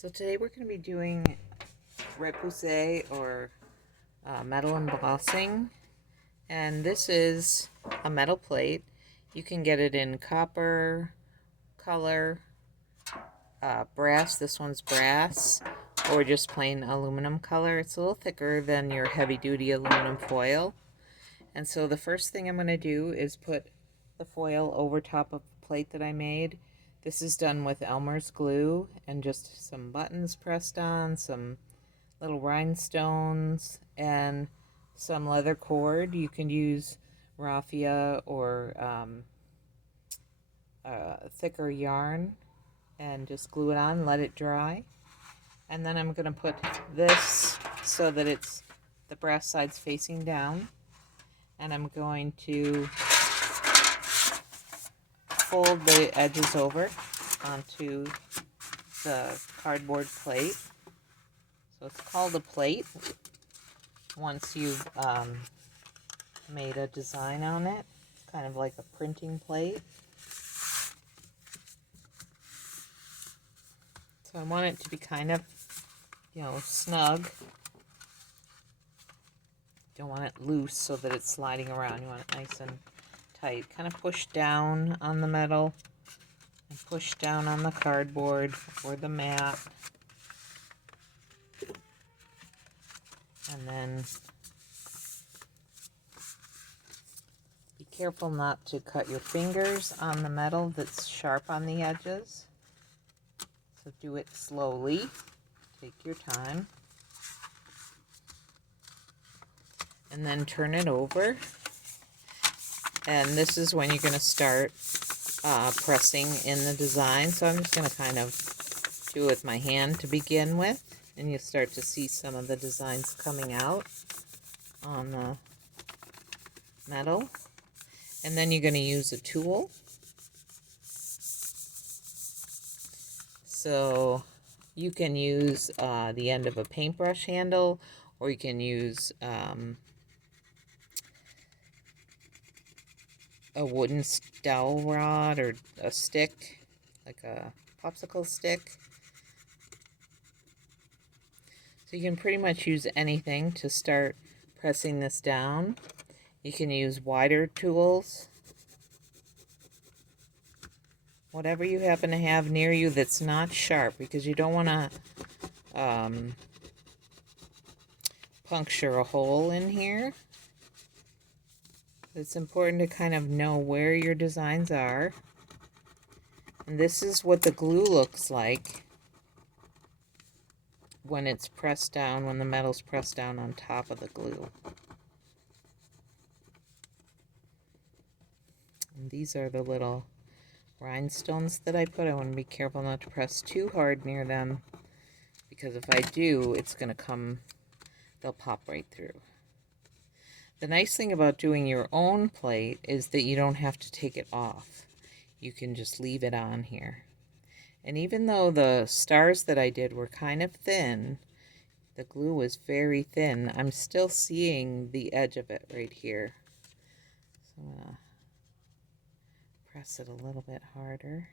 So today we're going to be doing repoussé or metal embossing, and this is a metal plate. You can get it in copper, color, brass. This one's brass, or just plain aluminum color. It's a little thicker than your heavy-duty aluminum foil. And so the first thing I'm going to do is put the foil over top of the plate that I made. This is done with Elmer's glue and just some buttons pressed on, some little rhinestones, and some leather cord. You can use raffia or thicker yarn and just glue it on, let it dry. And then I'm going to put this so that it's the brass side's facing down. And I'm going to fold the edges over onto the cardboard plate. So it's called a plate once you've made a design on it. It's kind of like a printing plate. So I want it to be kind of, snug. Don't want it loose so that it's sliding around. You want it nice and tight. Kind of push down on the metal and push down on the cardboard or the mat. And then be careful not to cut your fingers on the metal that's sharp on the edges. So do it slowly. Take your time. And then turn it over. And this is when you're going to start pressing in the design. So I'm just going to kind of do it with my hand to begin with. And you'll start to see some of the designs coming out on the metal. And then you're going to use a tool. So you can use the end of a paintbrush handle, or you can use a wooden dowel rod or a stick, like a popsicle stick. So you can pretty much use anything to start pressing this down. You can use wider tools. Whatever you happen to have near you that's not sharp, because you don't want to puncture a hole in here. It's important to kind of know where your designs are. And this is what the glue looks like when it's pressed down, when the metal's pressed down on top of the glue. And these are the little rhinestones that I put. I want to be careful not to press too hard near them, because if I do, it's going to come, they'll pop right through. The nice thing about doing your own plate is that you don't have to take it off. You can just leave it on here. And even though the stars that I did were kind of thin, the glue was very thin, I'm still seeing the edge of it right here. So I'm going to press it a little bit harder.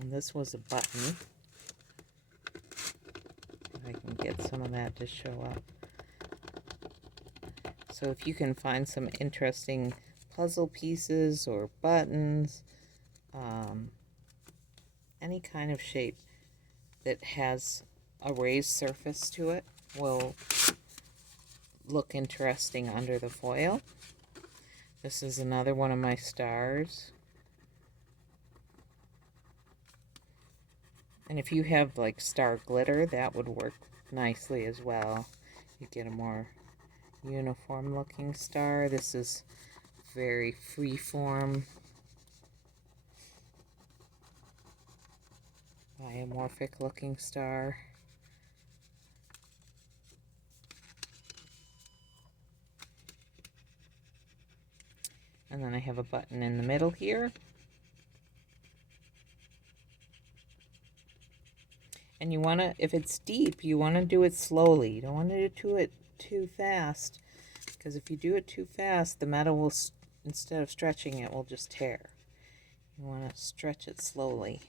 And this was a button. If I can get some of that to show up. So if you can find some interesting puzzle pieces or buttons, any kind of shape that has a raised surface to it will look interesting under the foil. This is another one of my stars. And if you have like star glitter, that would work nicely as well. You get a more uniform looking star. This is very freeform, biomorphic looking star. And then I have a button in the middle here. And you want to, if it's deep, you want to do it slowly. You don't want to do it too fast, because if you do it too fast, the metal will, instead of stretching it, will just tear. You want to stretch it slowly.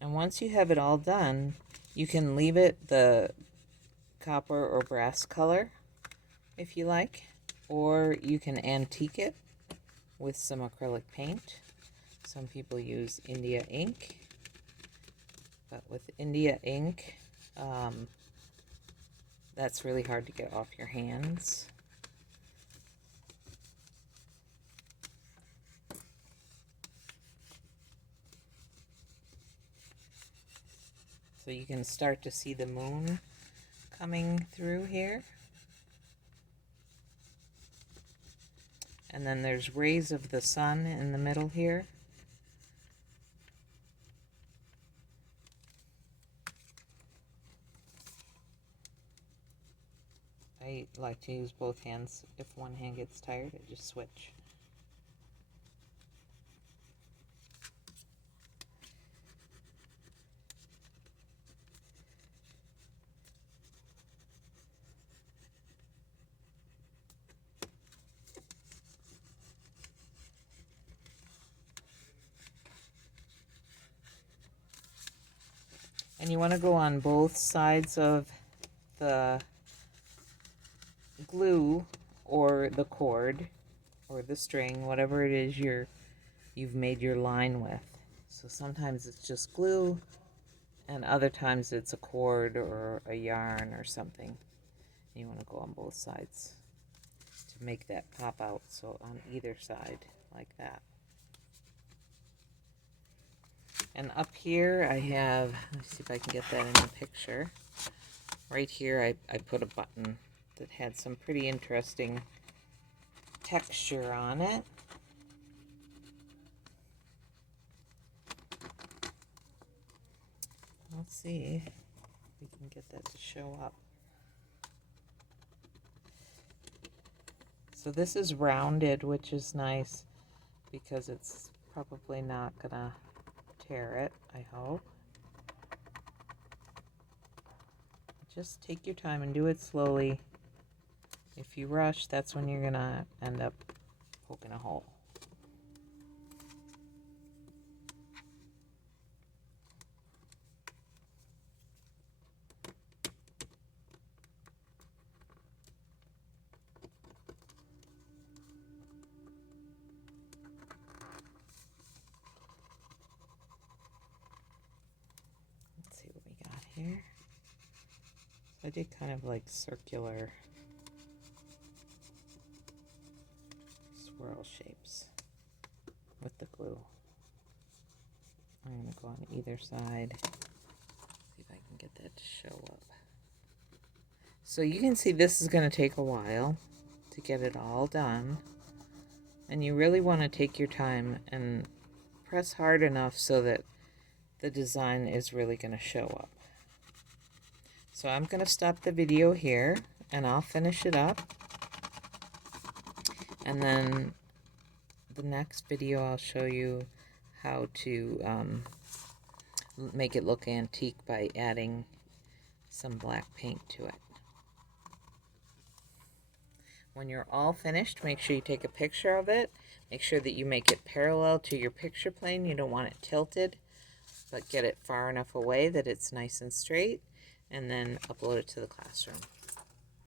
And once you have it all done, you can leave it the copper or brass color if you like, or you can antique it with some acrylic paint. Some people use India ink, but with India ink, that's really hard to get off your hands. So you can start to see the moon coming through here. And then there's rays of the sun in the middle here. I like to use both hands. If one hand gets tired, I just switch. And you want to go on both sides of the glue or the cord or the string, whatever it is you've made your line with. So sometimes it's just glue, and other times it's a cord or a yarn or something. You want to go on both sides to make that pop out, so on either side like that. And up here I have, let's see if I can get that in the picture. Right here I put a button that had some pretty interesting texture on it. Let's see if we can get that to show up. So this is rounded, which is nice because it's probably not gonna tear it, I hope. Just take your time and do it slowly. If you rush, that's when you're gonna end up poking a hole. Let's see what we got here. I did kind of like circular swirl shapes with the glue. I'm going to go on either side, see if I can get that to show up. So you can see this is going to take a while to get it all done, and you really want to take your time and press hard enough so that the design is really going to show up. So I'm going to stop the video here and I'll finish it up, and then the next video I'll show you how to make it look antique by adding some black paint to it. When you're all finished, make sure you take a picture of it. Make sure that you make it parallel to your picture plane. You don't want it tilted, but get it far enough away that it's nice and straight, and then upload it to the classroom.